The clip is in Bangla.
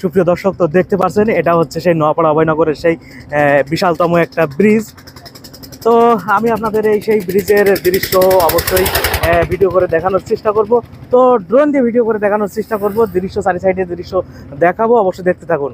সুপ্রিয় দর্শক, তো দেখতে পাচ্ছেন এটা হচ্ছে সেই নোয়াপাড়া অভয়নগরের সেই বিশালতম একটা ব্রিজ। তো আমি আপনাদের সেই ব্রিজের দৃশ্য অবশ্যই ভিডিও করে দেখানোর চেষ্টা করব। তো ড্রোন দিয়ে ভিডিও করে দেখানোর চেষ্টা করব, দৃশ্য চারি সাইডের দৃশ্য দেখাবো, অবশ্যই দেখতে থাকুন।